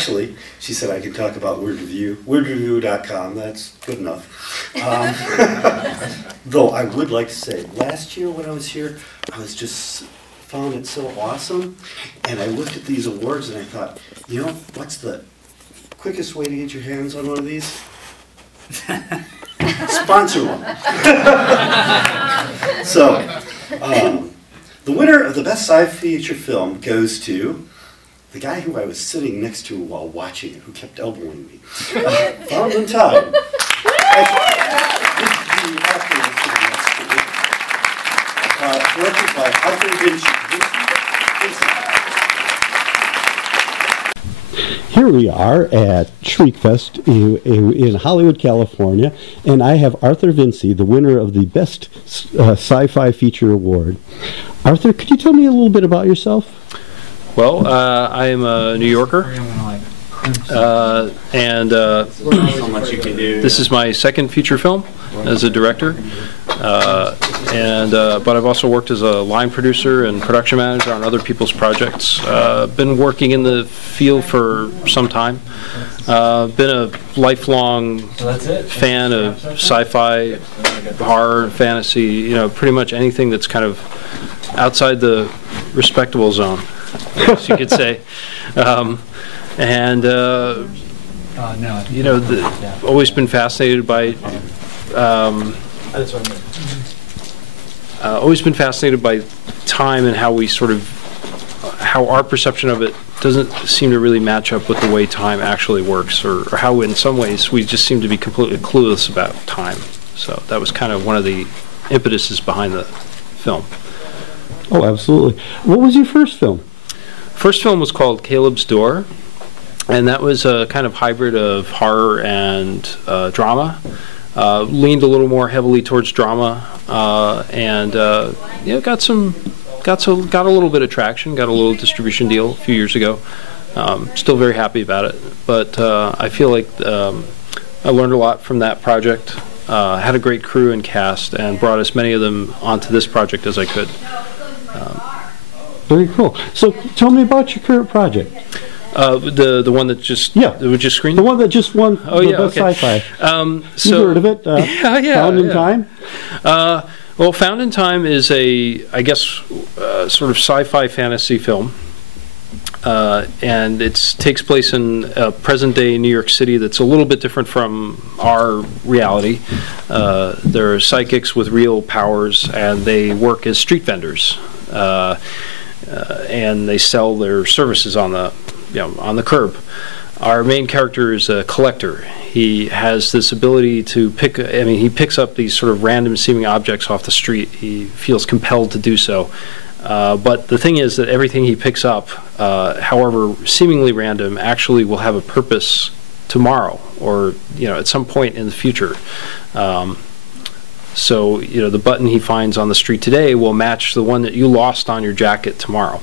Actually, she said I could talk about Word Review. WordReview.com, that's good enough. Though I would like to say, last year when I was here, I was just found it so awesome. And I looked at these awards and I thought, you know, what's the quickest way to get your hands on one of these? Sponsor one. So, the winner of the Best Sci Fi Feature Film goes to the guy who I was sitting next to while watching it, who kept elbowing me. Found in Time. Directed by Arthur Vincie. Here we are at Shriekfest in Hollywood, California, and I have Arthur Vincie, the winner of the Best Sci-Fi Feature Award. Arthur, could you tell me a little bit about yourself? Well, I am a New Yorker, and this is my second feature film as a director. But I've also worked as a line producer and production manager on other people's projects. Been working in the field for some time. Been a lifelong fan of sci-fi, horror, fantasy. You know, pretty much anything that's kind of outside the respectable zone, I guess you could say. You know, always been fascinated by. Always been fascinated by time and how we how our perception of it doesn't seem to really match up with the way time actually works, or how in some ways we just seem to be completely clueless about time. So that was kind of one of the impetuses behind the film. Oh, absolutely. What was your first film? First film was called Caleb's Door, and that was a kind of hybrid of horror and drama. Leaned a little more heavily towards drama, and you know, got a little bit of traction, got a little distribution deal a few years ago. Still very happy about it, but I feel like I learned a lot from that project. Had a great crew and cast, and brought as many of them onto this project as I could. Very cool. So tell me about your current project. The one that just screened? The one that just won the Best Sci-Fi. You heard of it? Found in Time? Well, Found in Time is I guess, sort of sci-fi fantasy film. And it takes place in present-day New York City that's a little bit different from our reality. There are psychics with real powers, and they work as street vendors. And they sell their services on the curb. Our main character is a collector. He has this ability to he picks up these sort of random seeming objects off the street. He feels compelled to do so. But the thing is that everything he picks up, however seemingly random, actually will have a purpose tomorrow, or at some point in the future. So, the button he finds on the street today will match the one that you lost on your jacket tomorrow.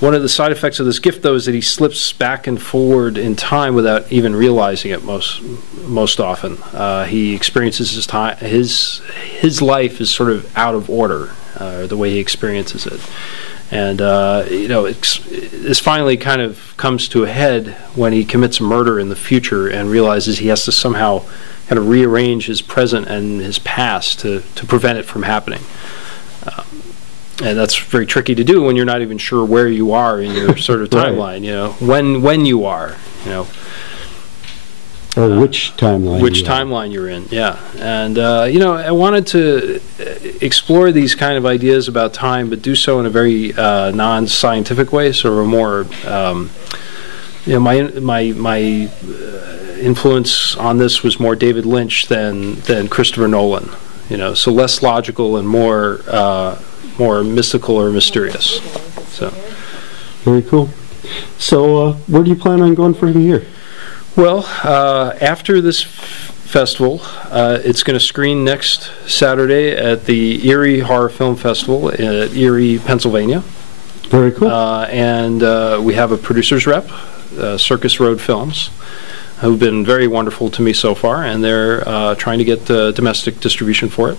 One of the side effects of this gift, though, is that he slips back and forward in time without even realizing it most often. He experiences his life is sort of out of order, the way he experiences it. And, this finally kind of comes to a head when he commits a murder in the future and realizes he has to somehow kind of rearrange his present and his past to prevent it from happening. And that's very tricky to do when you're not even sure where you are in your sort of timeline, when you are, Or which timeline. Timeline you're in, yeah. And, I wanted to explore these kind of ideas about time, but do so in a very non-scientific way, sort of a more, my influence on this was more David Lynch than Christopher Nolan, so less logical and more mystical or mysterious. So very cool. So where do you plan on going from here? Well, after this festival, it's going to screen next Saturday at the Erie Horror Film Festival at Erie, Pennsylvania. Very cool. And we have a producer's rep, Circus Road Films, who've been very wonderful to me so far, and they're trying to get domestic distribution for it.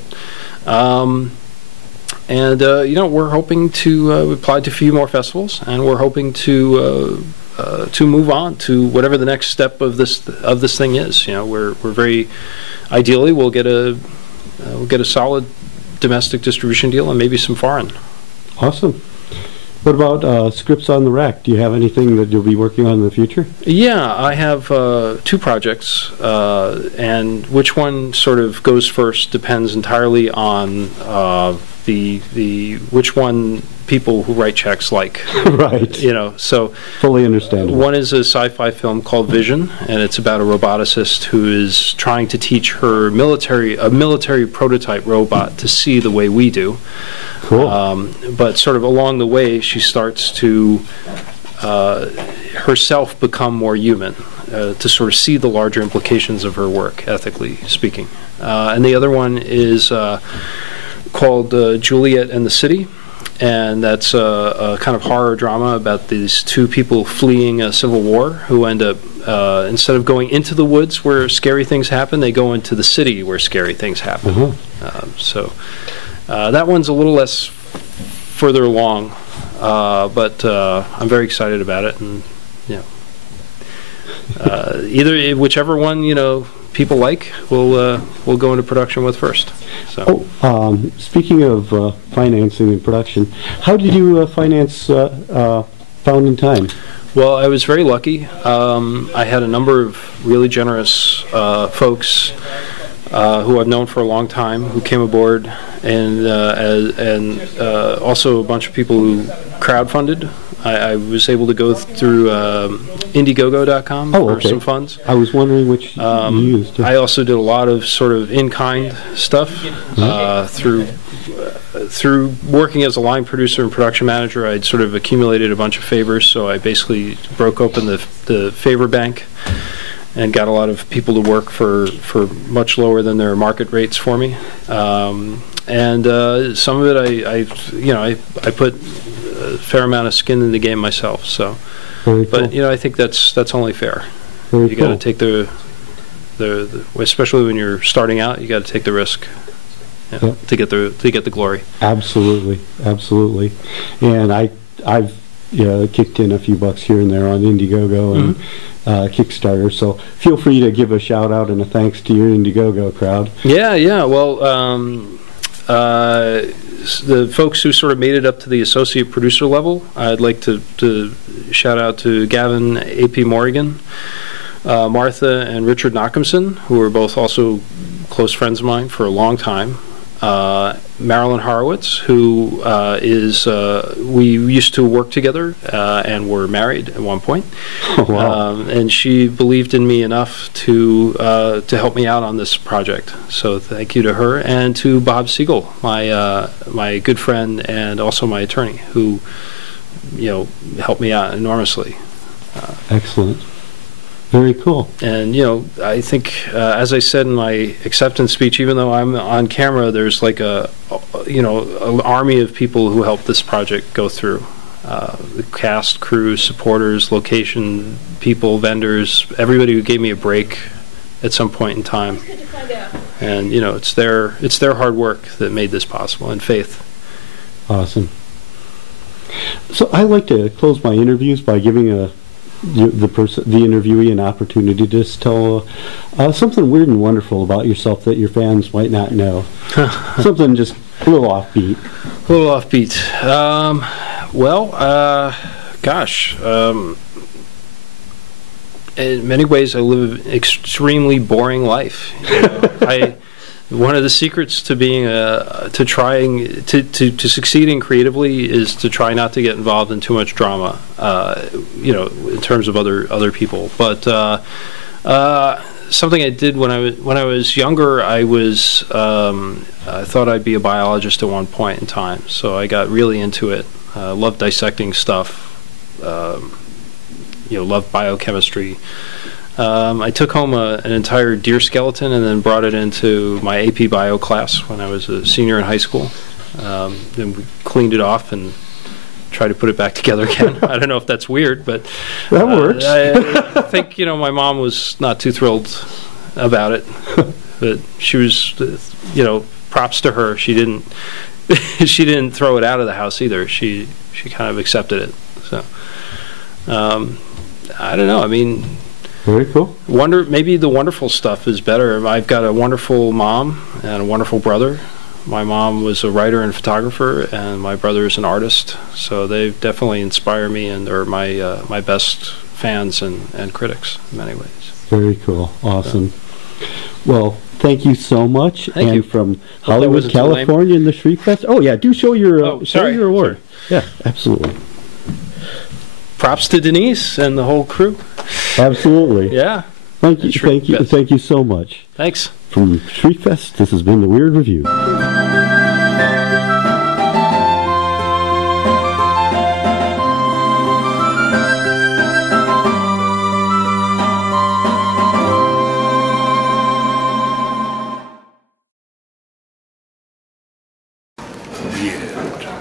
We're hoping to apply to a few more festivals, and we're hoping to to move on to whatever the next step of this thing is. We're very ideally we'll get a solid domestic distribution deal and maybe some foreign. Awesome. What about Scripts on the Rack? Do you have anything that you'll be working on in the future? Yeah, I have 2 projects, and which one sort of goes first depends entirely on which one people who write checks like. Right. So fully understandable. One is a sci-fi film called Vision, and it's about a roboticist who is trying to teach her military prototype robot to see the way we do. Cool. But sort of along the way, she starts to herself become more human, to sort of see the larger implications of her work, ethically speaking. And the other one is called Juliet and the City, and that's a kind of horror drama about these 2 people fleeing a civil war who end up, instead of going into the woods where scary things happen, they go into the city where scary things happen. Mm-hmm. That one's a little less further along, but I'm very excited about it, and whichever one people like, we'll go into production with first. So. Speaking of financing and production, how did you finance Found in Time? Well, I was very lucky. I had a number of really generous folks who I've known for a long time who came aboard, and also a bunch of people who crowdfunded. I was able to go through Indiegogo.com for some funds. I was wondering which you used. I also did a lot of sort of in-kind stuff through working as a line producer and production manager. I'd sort of accumulated a bunch of favors, so I basically broke open the favor bank and got a lot of people to work for much lower than their market rates for me. And some of it I put a fair amount of skin in the game myself. So, but I think that's only fair. You got to take the especially when you're starting out, you got to take the risk to get the glory. Absolutely. And I've kicked in a few bucks here and there on Indiegogo and Kickstarter, so feel free to give a shout out and a thanks to your Indiegogo crowd. Well, the folks who sort of made it up to the associate producer level, I'd like to shout out to Gavin A.P. Morrigan, Martha and Richard Knockamson, who are both also close friends of mine for a long time. Marilyn Horowitz, who we used to work together and were married at one point. Oh, wow. And she believed in me enough to help me out on this project. So thank you to her, and to Bob Siegel, my good friend and also my attorney, who helped me out enormously. Excellent. Very cool. And I think, as I said in my acceptance speech, even though I'm on camera, there's like an army of people who helped this project go through. The cast, crew, supporters, location people, vendors, everybody who gave me a break at some point in time. And it's their hard work that made this possible, and faith. Awesome. So I like to close my interviews by giving the interviewee an opportunity to just tell something weird and wonderful about yourself that your fans might not know. Something just a little offbeat. Gosh. In many ways, I live an extremely boring life. One of the secrets to being to succeeding creatively is to try not to get involved in too much drama, in terms of other people. But something I did when I was younger, I thought I'd be a biologist at one point in time. So I got really into it. Loved dissecting stuff. Loved biochemistry. I took home an entire deer skeleton and then brought it into my AP Bio class when I was a senior in high school. Then we cleaned it off and tried to put it back together again. I don't know if that's weird, but that works. I think my mom was not too thrilled about it, but she was, props to her. She didn't throw it out of the house either. She kind of accepted it. So. I don't know. I mean, very cool. Maybe the wonderful stuff is better. I've got a wonderful mom and a wonderful brother. My mom was a writer and photographer, and my brother is an artist. So they definitely inspire me, and they're my best fans and critics in many ways. Very cool. Awesome. Well, thank you so much. Thank you. From Hollywood, California, in the Shriekfest. Oh yeah, do show your award. Sorry. Yeah, absolutely. Props to Denise and the whole crew. Absolutely. Yeah. Thank you so much. Thanks. From Shriekfest, this has been the Weird Review. Weird.